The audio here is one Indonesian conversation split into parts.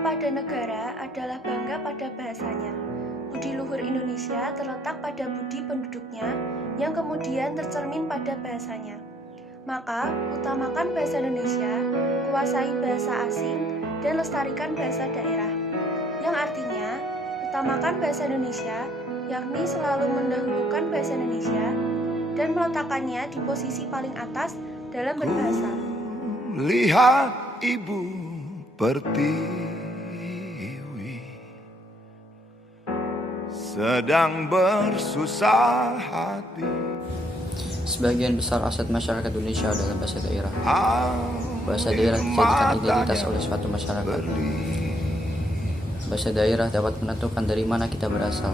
Bangga pada negara adalah bangga pada bahasanya. Budi luhur Indonesia terletak pada budi penduduknya yang kemudian tercermin pada bahasanya. Maka, utamakan bahasa Indonesia, kuasai bahasa asing, dan lestarikan bahasa daerah. Yang artinya, utamakan bahasa Indonesia, yakni selalu mendahulukan bahasa Indonesia dan meletakkannya di posisi paling atas dalam berbahasa. Lihat ibu pertiwi sedang bersusah hati. Sebagian besar aset masyarakat Indonesia adalah bahasa daerah. Bahasa daerah dijadikan identitas oleh suatu masyarakat. Bahasa daerah dapat menentukan dari mana kita berasal.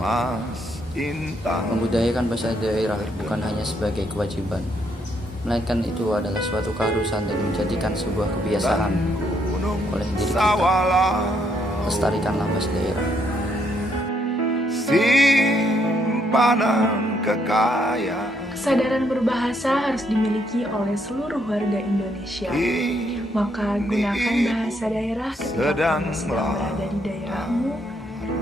Membudayakan bahasa daerah bukan hanya sebagai kewajiban, melainkan itu adalah suatu keharusan dan menjadikan sebuah kebiasaan oleh diri kita. Lestarikanlah bahasa daerah. Simpanan kekayaan. Kesadaran berbahasa harus dimiliki oleh seluruh warga Indonesia. Maka gunakan bahasa daerah ketika kamu sedang berada di daerahmu.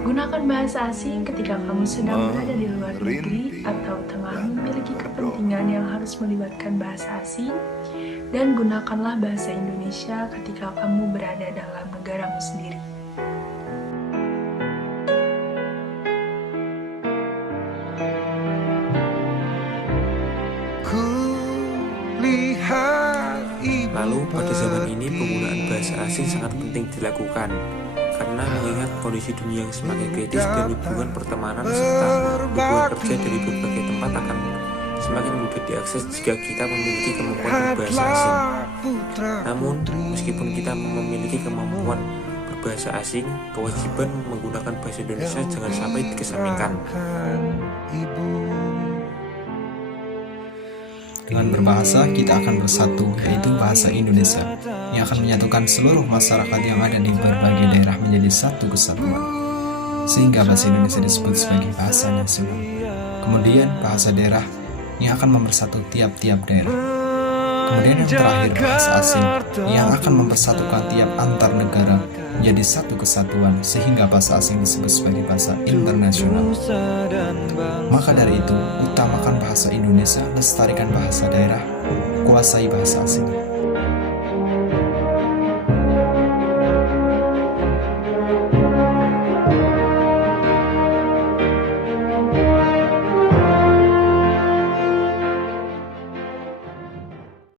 Gunakan bahasa asing ketika kamu sedang berada di luar negeri atau tengah memiliki kepentingan yang harus melibatkan bahasa asing. Dan gunakanlah bahasa Indonesia ketika kamu berada dalam negaramu sendiri. Lalu pada zaman ini penggunaan bahasa asing sangat penting dilakukan karena mengingat kondisi dunia yang semakin kritis dan hubungan pertemanan serta hubungan kerja dari berbagai tempat akan semakin mudah diakses jika kita memiliki kemampuan berbahasa asing. Namun, meskipun kita memiliki kemampuan berbahasa asing, kewajiban menggunakan bahasa Indonesia jangan sampai dikesampingkan. Dengan berbahasa, kita akan bersatu, yaitu bahasa Indonesia, yang akan menyatukan seluruh masyarakat yang ada di berbagai daerah menjadi satu kesatuan. Sehingga bahasa Indonesia disebut sebagai bahasa nasional. Kemudian bahasa daerah yang akan mempersatu tiap-tiap daerah. Kemudian yang terakhir bahasa asing yang akan mempersatukan tiap antar negara menjadi satu kesatuan sehingga bahasa asing disebut sebagai bahasa internasional. Maka dari itu, utamakan bahasa Indonesia, lestarikan bahasa daerah, kuasai bahasa asing.